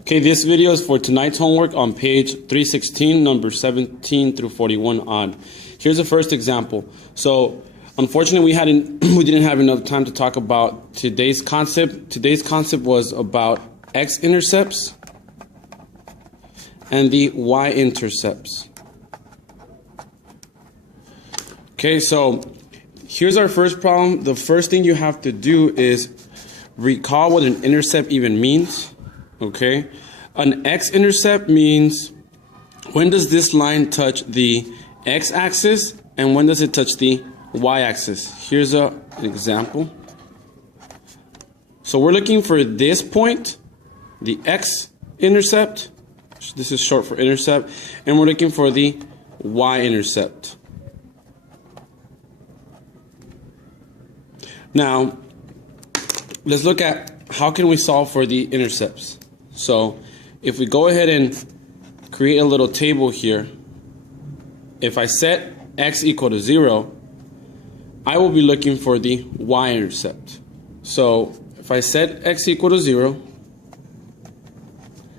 Okay, this video is for tonight's homework on page 316, number 17 through 41 odd. Here's the first example. So, unfortunately, we didn't have enough time to talk about today's concept. Today's concept was about x-intercepts and the y-intercepts. Okay, so here's our first problem. The first thing you have to do is recall what an intercept even means. Okay, an x-intercept means when does this line touch the x-axis and when does it touch the y-axis. Here's an example. So we're looking for this point, the x-intercept. This is short for intercept, and we're looking for the y-intercept. Now, let's look at how can we solve for the intercepts. So, if we go ahead and create a little table here, if I set x equal to 0, I will be looking for the y-intercept. So, if I set x equal to 0,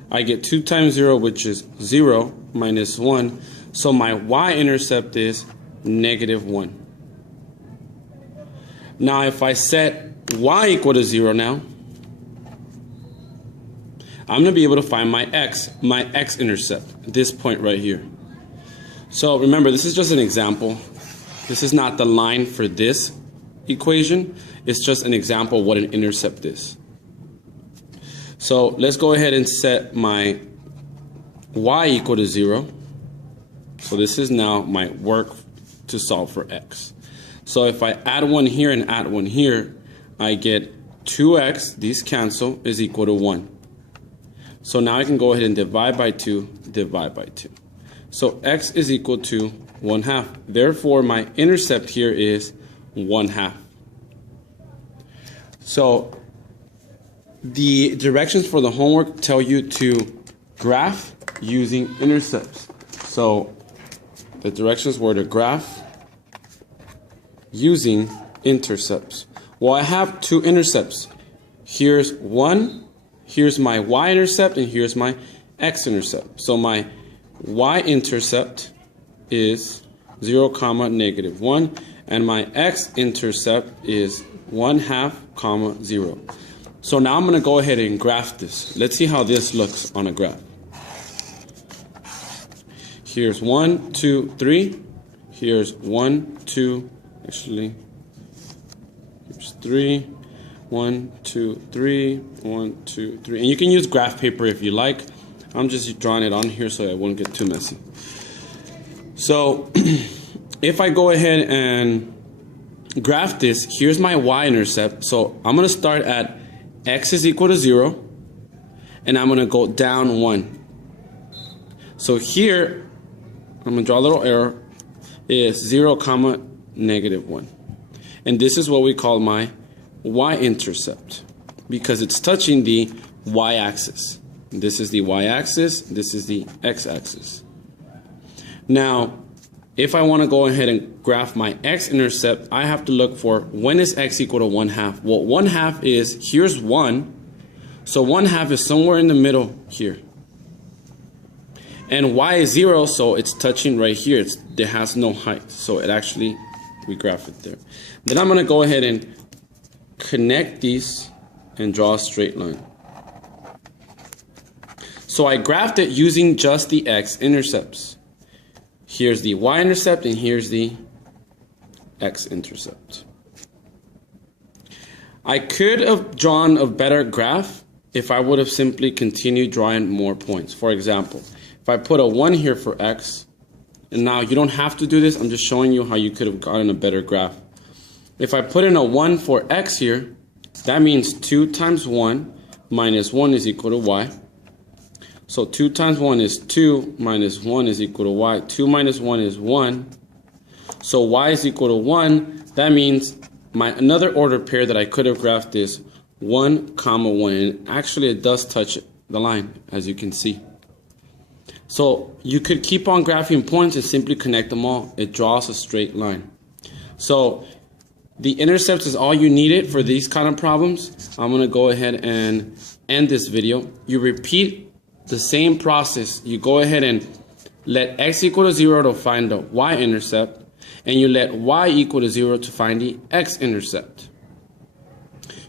I get 2 times 0, which is 0 minus 1. So, my y-intercept is -1. Now, if I set y equal to 0 now, I'm going to be able to find my x-intercept, this point right here. So remember, this is just an example. This is not the line for this equation. It's just an example of what an intercept is. So let's go ahead and set my y equal to 0. So this is now my work to solve for x. So if I add 1 here and add 1 here, I get 2x, these cancel, is equal to 1. So now I can go ahead and divide by 2, divide by 2. So x is equal to 1/2. Therefore, my intercept here is 1/2. So the directions for the homework tell you to graph using intercepts. So the directions were to graph using intercepts. Well, I have 2 intercepts. Here's 1. Here's my y-intercept and here's my x-intercept. So my y-intercept is 0, -1, and my x-intercept is 1/2, 0. So now I'm going to go ahead and graph this. Let's see how this looks on a graph. Here's 1, 2, 3. Here's 1, 2, actually, here's 3. 1, 2, 3, 1, 2, 3. And you can use graph paper if you like. I'm just drawing it on here so it won't get too messy. So if I go ahead and graph this, here's my y-intercept. So I'm going to start at x is equal to 0, and I'm going to go down 1. So here, I'm going to draw a little arrow, is 0, -1. And this is what we call my y-intercept, because it's touching the y-axis. This is the y-axis, this is the x-axis. Now, if I want to go ahead and graph my x-intercept, I have to look for when is x equal to 1/2. Well, 1/2 is, here's 1, so 1/2 is somewhere in the middle here. And y is 0, so it's touching right here. It has no height, so it actually, we graph it there. Then I'm going to go ahead and connect these and draw a straight line. So I graphed it using just the x-intercepts. Here's the y-intercept and here's the x-intercept. I could have drawn a better graph if I would have simply continued drawing more points. For example, if I put a 1 here for x, and now you don't have to do this, I'm just showing you how you could have gotten a better graph. If I put in a 1 for x here, that means 2 times 1 minus 1 is equal to y. So 2 times 1 is 2 minus 1 is equal to y. 2 minus 1 is 1. So y is equal to 1. That means my another order pair that I could have graphed is 1, 1. And actually it does touch the line, as you can see. So you could keep on graphing points and simply connect them all. It draws a straight line. So the intercept is all you needed for these kind of problems. I'm going to go ahead and end this video. You repeat the same process. You go ahead and let x equal to 0 to find the y-intercept, and you let y equal to 0 to find the x-intercept.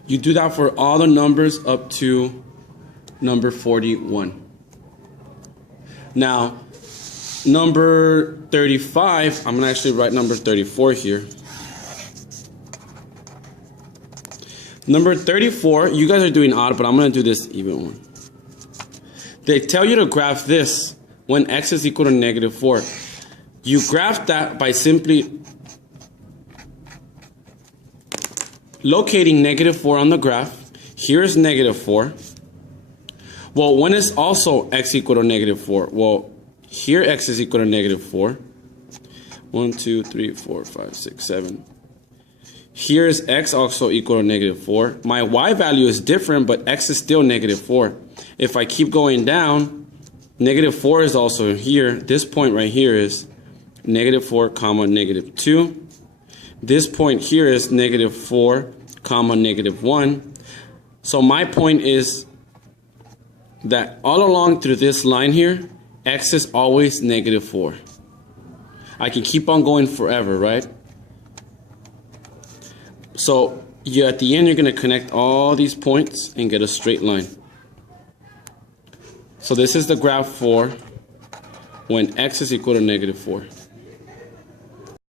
You do that for all the numbers up to number 41. Now, number 35, I'm going to actually write number 34 here. Number 34, you guys are doing odd, but I'm going to do this even one. They tell you to graph this when x is equal to -4. You graph that by simply locating -4 on the graph. Here is -4. Well, when is also x equal to -4? Well, here x is equal to -4. 1, 2, 3, 4, 5, 6, 7. Here is x also equal to -4. My y value is different, but x is still -4. If I keep going down, -4 is also here. This point right here is -4, comma, -2. This point here is -4, comma, -1. So my point is that all along through this line here, x is always -4. I can keep on going forever, right? So at the end, you're going to connect all these points and get a straight line. So this is the graph for when x is equal to -4.